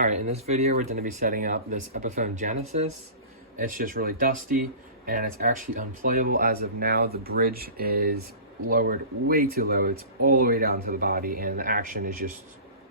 Alright, in this video we're going to be setting up this Epiphone Genesis. It's just really dusty and it's actually unplayable as of now. The bridge is lowered way too low. It's all the way down to the body and the action is just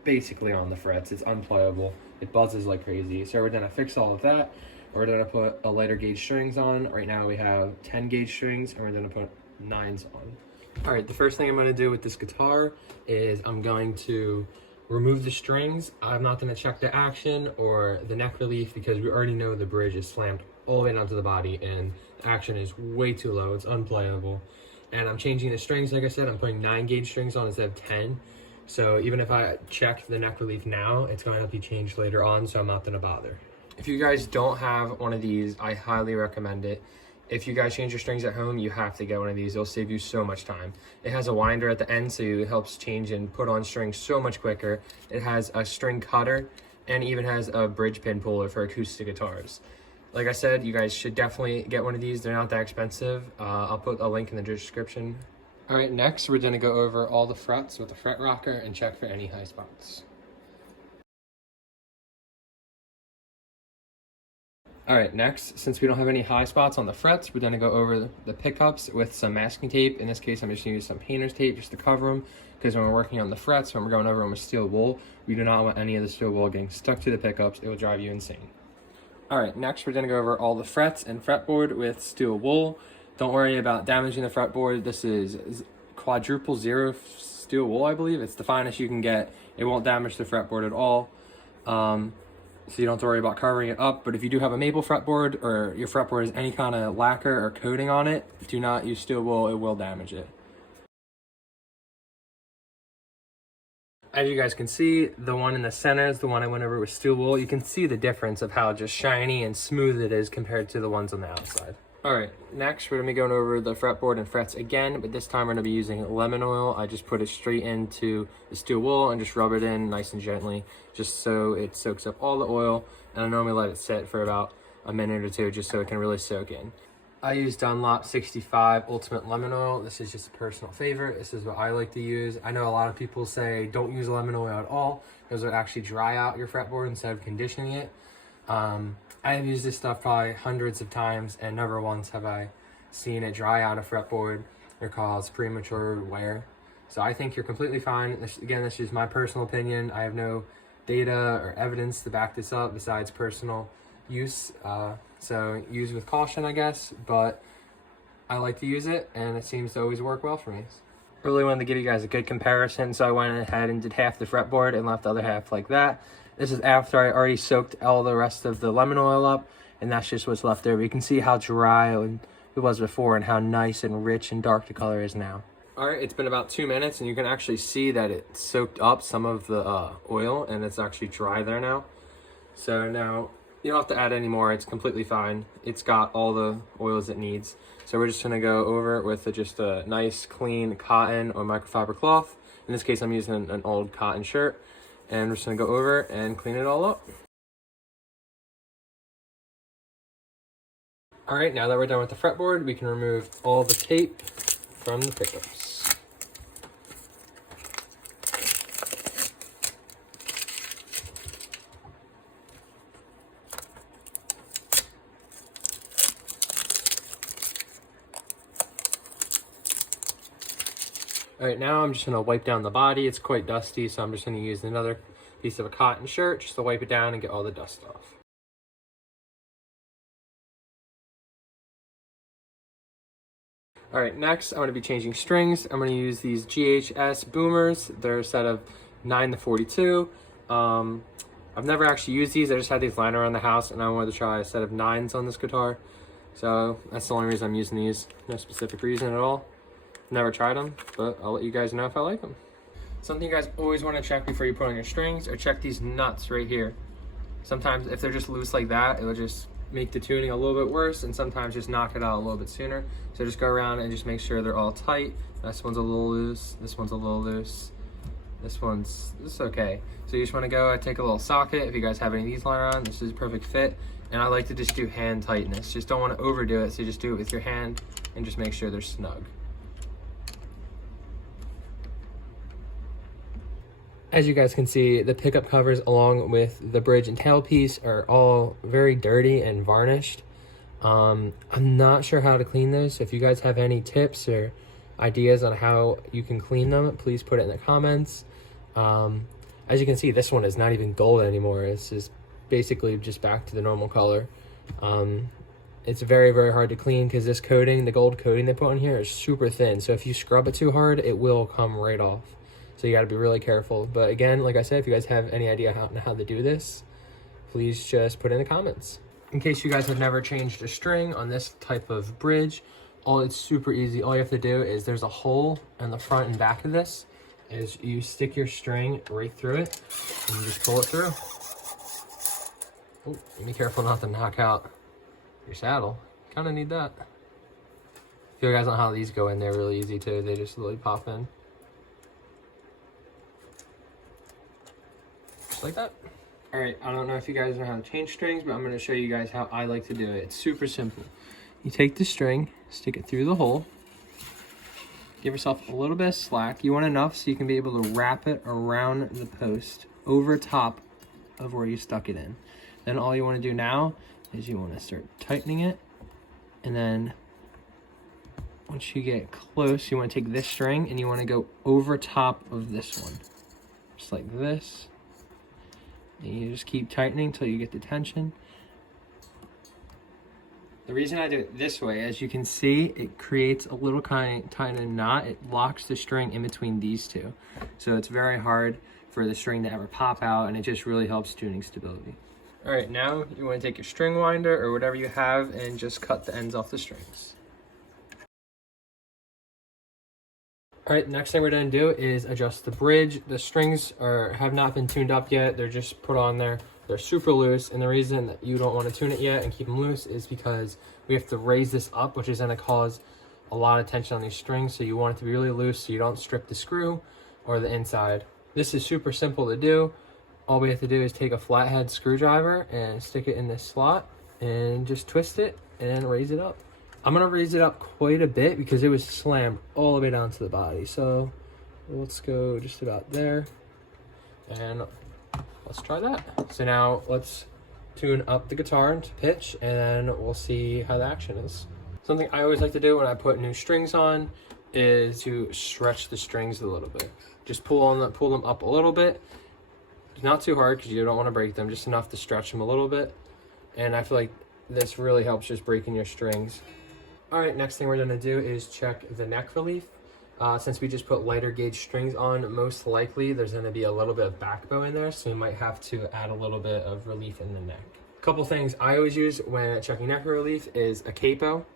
basically on the frets. It's unplayable. It buzzes like crazy. So we're going to fix all of that. We're going to put a lighter gauge strings on. Right now we have 10 gauge strings and we're going to put 9s on. Alright, the first thing I'm going to do with this guitar is I'm going to remove the strings. I'm not going to check the action or the neck relief because we already know the bridge is slammed all the way down to the body and the action is way too low. It's unplayable. And I'm changing the strings, like I said. I'm putting 9 gauge strings on instead of 10. So even if I check the neck relief now, it's going to be changed later on, so I'm not going to bother. If you guys don't have one of these, I highly recommend it. If you guys change your strings at home, you have to get one of these. It'll save you so much time. It has a winder at the end, so it helps change and put on strings so much quicker. It has a string cutter and even has a bridge pin puller for acoustic guitars. Like I said, you guys should definitely get one of these. They're not that expensive. I'll put a link in the description. All right, next we're gonna go over all the frets with the fret rocker and check for any high spots. All right, next, since we don't have any high spots on the frets, we're gonna go over the pickups with some masking tape. In this case, I'm just gonna use some painter's tape just to cover them, because when we're working on the frets, when we're going over them with steel wool, we do not want any of the steel wool getting stuck to the pickups. It will drive you insane. All right, next we're gonna go over all the frets and fretboard with steel wool. Don't worry about damaging the fretboard. This is quadruple zero steel wool, I believe. It's the finest you can get. It won't damage the fretboard at all. So you don't have to worry about covering it up. But if you do have a maple fretboard or your fretboard has any kind of lacquer or coating on it, do not use steel wool, it will damage it. As you guys can see, the one in the center is the one I went over with steel wool. You can see the difference of how just shiny and smooth it is compared to the ones on the outside. All right, next we're gonna be going over the fretboard and frets again, but this time we're gonna be using lemon oil. I just put it straight into the steel wool and just rub it in nice and gently, just so it soaks up all the oil. And I normally let it sit for about a minute or two, just so it can really soak in. I use Dunlop 65 Ultimate Lemon Oil. This is just a personal favorite. This is what I like to use. I know a lot of people say don't use lemon oil at all, because it will actually dry out your fretboard instead of conditioning it. I have used this stuff probably hundreds of times and never once have I seen it dry out a fretboard or cause premature wear. So I think you're completely fine. Again, this is my personal opinion. I have no data or evidence to back this up besides personal use. So use with caution, I guess, but I like to use it and it seems to always work well for me. Really wanted to give you guys a good comparison, so I went ahead and did half the fretboard and left the other half like that. This is after I already soaked all the rest of the lemon oil up, and that's just what's left there. But you can see how dry it was before and how nice and rich and dark the color is now. All right, it's been about 2 minutes, and you can actually see that it soaked up some of the oil, and it's actually dry there now. So now you don't have to add any more. It's completely fine. It's got all the oils it needs. So we're just gonna go over it with just a nice clean cotton or microfiber cloth. In this case, I'm using an old cotton shirt. And we're just gonna go over and clean it all up. All right, now that we're done with the fretboard, we can remove all the tape from the pickups. All right, now I'm just gonna wipe down the body. It's quite dusty, so I'm just gonna use another piece of a cotton shirt just to wipe it down and get all the dust off. All right, next I'm gonna be changing strings. I'm gonna use these GHS boomers. They're a set of 9 to 42. I've never actually used these. I just had these lying around the house and I wanted to try a set of 9s on this guitar. So that's the only reason I'm using these. No specific reason at all. Never tried them, but I'll let you guys know if I like them. Something you guys always want to check before you put on your strings, or check these nuts right here. Sometimes if they're just loose like that, it will just make the tuning a little bit worse, and sometimes just knock it out a little bit sooner. So just go around and just make sure they're all tight. This one's a little loose, this one's a little loose, this is okay. So you just want to go take a little socket. If you guys have any of these lying around, this is a perfect fit. And I like to just do hand tightness. Just don't want to overdo it, so just do it with your hand and just make sure they're snug. As you guys can see, the pickup covers along with the bridge and tailpiece are all very dirty and varnished. I'm not sure how to clean this. If you guys have any tips or ideas on how you can clean them, please put it in the comments. As you can see, this one is not even gold anymore. It's just basically just back to the normal color. It's very, very hard to clean because this coating, the gold coating they put on here, is super thin. So if you scrub it too hard, it will come right off. So you got to be really careful. But again, like I said, if you guys have any idea how to do this, please just put it in the comments. In case you guys have never changed a string on this type of bridge, it's super easy. All you have to do is there's a hole in the front and back of this. Is you stick your string right through it and you just pull it through. Oh, be careful not to knock out your saddle. Kind of need that. If you guys don't know how these go in, they're really easy too. They just literally pop in. Just like that. All right, I don't know if you guys know how to change strings, but I'm going to show you guys how I like to do it. It's super simple. You take the string, stick it through the hole, give yourself a little bit of slack. You want enough so you can be able to wrap it around the post over top of where you stuck it in. Then all you want to do now is you want to start tightening it, and then once you get close, you want to take this string and you want to go over top of this one, just like this. And you just keep tightening until you get the tension. The reason I do it this way, as you can see, it creates a little kind of knot. It locks the string in between these two. So it's very hard for the string to ever pop out, and it just really helps tuning stability. All right, now you want to take your string winder or whatever you have and just cut the ends off the strings. All right, next thing we're gonna do is adjust the bridge. The strings have not been tuned up yet. They're just put on there. They're super loose, and the reason that you don't want to tune it yet and keep them loose is because we have to raise this up, which is gonna cause a lot of tension on these strings. So you want it to be really loose so you don't strip the screw or the inside. This is super simple to do. All we have to do is take a flathead screwdriver and stick it in this slot and just twist it and raise it up. I'm gonna raise it up quite a bit because it was slammed all the way down to the body. So let's go just about there and let's try that. So now let's tune up the guitar to pitch and then we'll see how the action is. Something I always like to do when I put new strings on is to stretch the strings a little bit. Just pull them up a little bit. Not too hard because you don't want to break them, just enough to stretch them a little bit. And I feel like this really helps just breaking your strings. All right, next thing we're gonna do is check the neck relief. Since we just put lighter gauge strings on, most likely there's gonna be a little bit of backbone in there, so you might have to add a little bit of relief in the neck. A couple things I always use when checking neck relief is a capo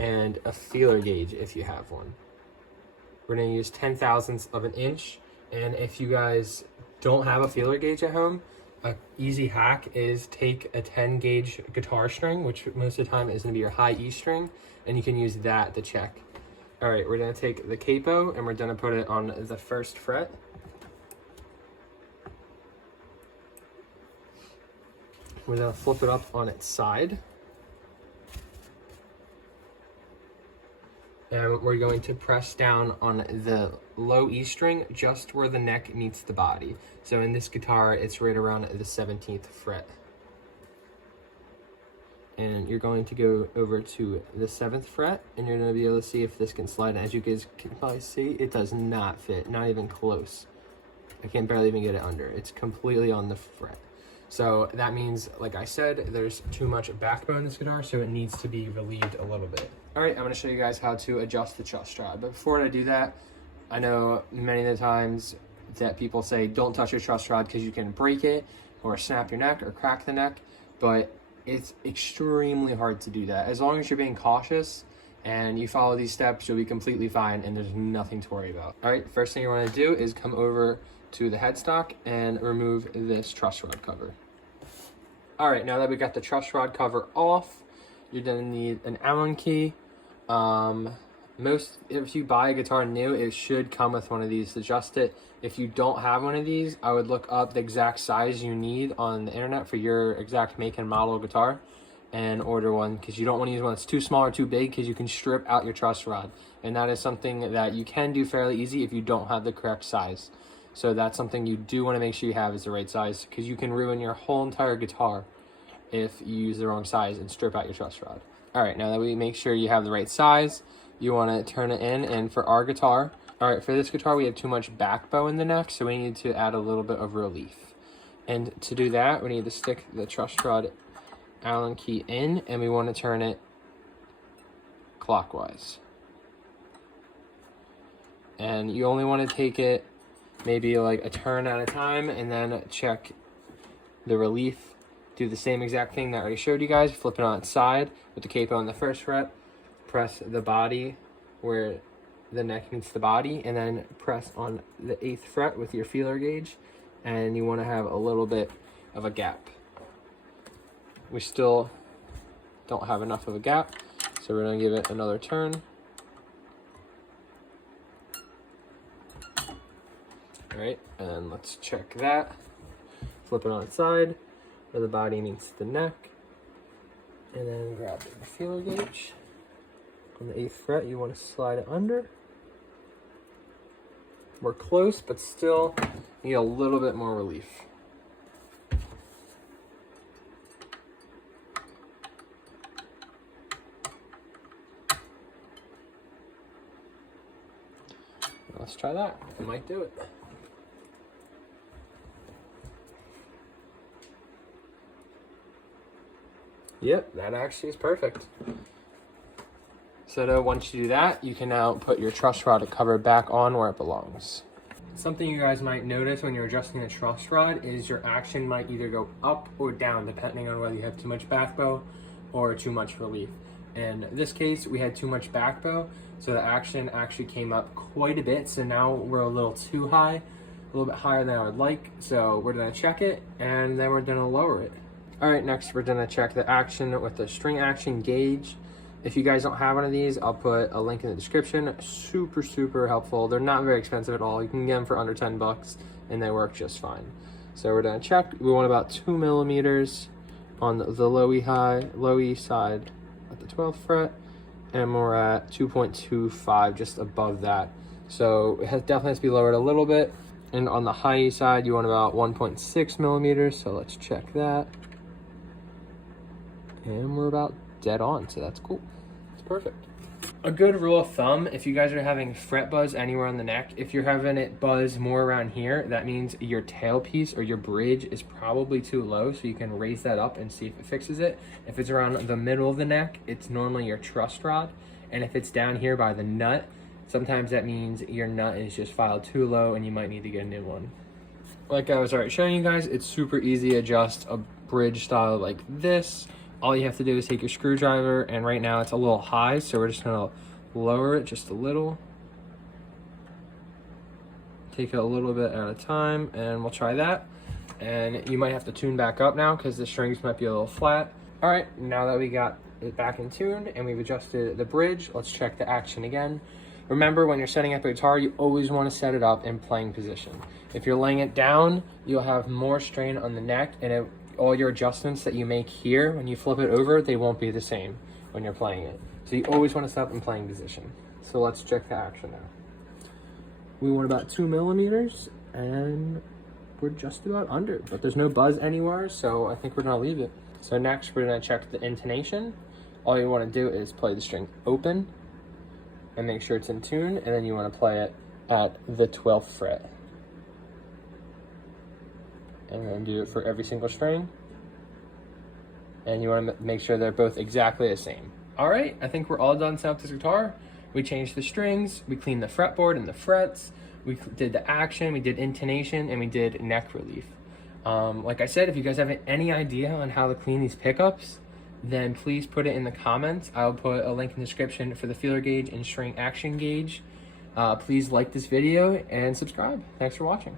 and a feeler gauge if you have one. We're gonna use 10/1000ths of an inch, and if you guys don't have a feeler gauge at home, an easy hack is take a 10 gauge guitar string, which most of the time is going to be your high E string, and you can use that to check. All right, we're going to take the capo and we're going to put it on the first fret. We're going to flip it up on its side. And we're going to press down on the low E string just where the neck meets the body. So in this guitar, it's right around the 17th fret. And you're going to go over to the 7th fret, and you're going to be able to see if this can slide. As you guys can probably see, it does not fit, not even close. I can barely even get it under. It's completely on the fret. So that means, like I said, there's too much backbone in this guitar, so it needs to be relieved a little bit. All right, I'm gonna show you guys how to adjust the truss rod. But before I do that, I know many of the times that people say don't touch your truss rod because you can break it or snap your neck or crack the neck, but it's extremely hard to do that. As long as you're being cautious and you follow these steps, you'll be completely fine and there's nothing to worry about. All right, first thing you wanna do is come over to the headstock and remove this truss rod cover. All right, now that we got the truss rod cover off, you're gonna need an Allen key. If you buy a guitar new, it should come with one of these to adjust it. If you don't have one of these, I would look up the exact size you need on the internet for your exact make and model guitar and order one, because you don't want to use one that's too small or too big, because you can strip out your truss rod. And that is something that you can do fairly easy if you don't have the correct size. So that's something you do want to make sure you have is the right size, because you can ruin your whole entire guitar if you use the wrong size and strip out your truss rod. All right, now that we make sure you have the right size, you want to turn it in. And for our guitar, all right, for this guitar, we have too much back bow in the neck, so we need to add a little bit of relief. And to do that, we need to stick the truss rod Allen key in, and we want to turn it clockwise. And you only want to take it maybe like a turn at a time, and then check the relief. Do the same exact thing that I already showed you guys. Flip it on its side with the capo on the first fret. Press the body where the neck meets the body, and then press on the 8th fret with your feeler gauge. And you want to have a little bit of a gap. We still don't have enough of a gap, so we're going to give it another turn. All right, and let's check that. Flip it on its side where the body meets the neck, and then grab the feeler gauge. On the 8th fret, you want to slide it under. We're close, but still need a little bit more relief. Let's try that. It might do it. Yep, that actually is perfect. So once you do that, you can now put your truss rod cover back on where it belongs. Something you guys might notice when you're adjusting the truss rod is your action might either go up or down depending on whether you have too much back bow or too much relief. In this case, we had too much back bow, so the action actually came up quite a bit. So now we're a little too high, a little bit higher than I would like. So we're gonna check it, and then we're gonna lower it. All right, next we're gonna check the action with the string action gauge. If you guys don't have one of these, I'll put a link in the description. Super, super helpful. They're not very expensive at all. You can get them for under 10 bucks and they work just fine. So we're gonna check. We want about 2 millimeters on the lowy side at the 12th fret, and we're at 2.25 just above that. So it definitely has to be lowered a little bit. And on the high E side, you want about 1.6 millimeters. So let's check that. And we're about dead on, so that's cool. It's perfect. A good rule of thumb, if you guys are having fret buzz anywhere on the neck, if you're having it buzz more around here, that means your tailpiece or your bridge is probably too low, so you can raise that up and see if it fixes it. If it's around the middle of the neck, it's normally your truss rod. And if it's down here by the nut, sometimes that means your nut is just filed too low and you might need to get a new one. Like I was already showing you guys, it's super easy to adjust a bridge style like this. All you have to do is take your screwdriver, and right now it's a little high, so we're just gonna lower it just a little. Take it a little bit at a time, and we'll try that. And you might have to tune back up now because the strings might be a little flat. All right, now that we got it back in tune and we've adjusted the bridge, let's check the action again. Remember, when you're setting up a guitar, you always want to set it up in playing position. If you're laying it down, you'll have more strain on the neck, and all your adjustments that you make here, when you flip it over, they won't be the same when you're playing it. So you always want to set up in playing position. So let's check the action now. We want about 2 millimeters, and we're just about under, but there's no buzz anywhere, so I think we're gonna leave it. So next, we're gonna check the intonation. All you want to do is play the string open and make sure it's in tune, and then you want to play it at the 12th fret. And we're going to do it for every single string. And you want to make sure they're both exactly the same. All right, I think we're all done setting up this guitar. We changed the strings, we cleaned the fretboard and the frets, we did the action, we did intonation, and we did neck relief. Like I said, if you guys have any idea on how to clean these pickups, then please put it in the comments. I'll put a link in the description for the feeler gauge and string action gauge. Please like this video and subscribe. Thanks for watching.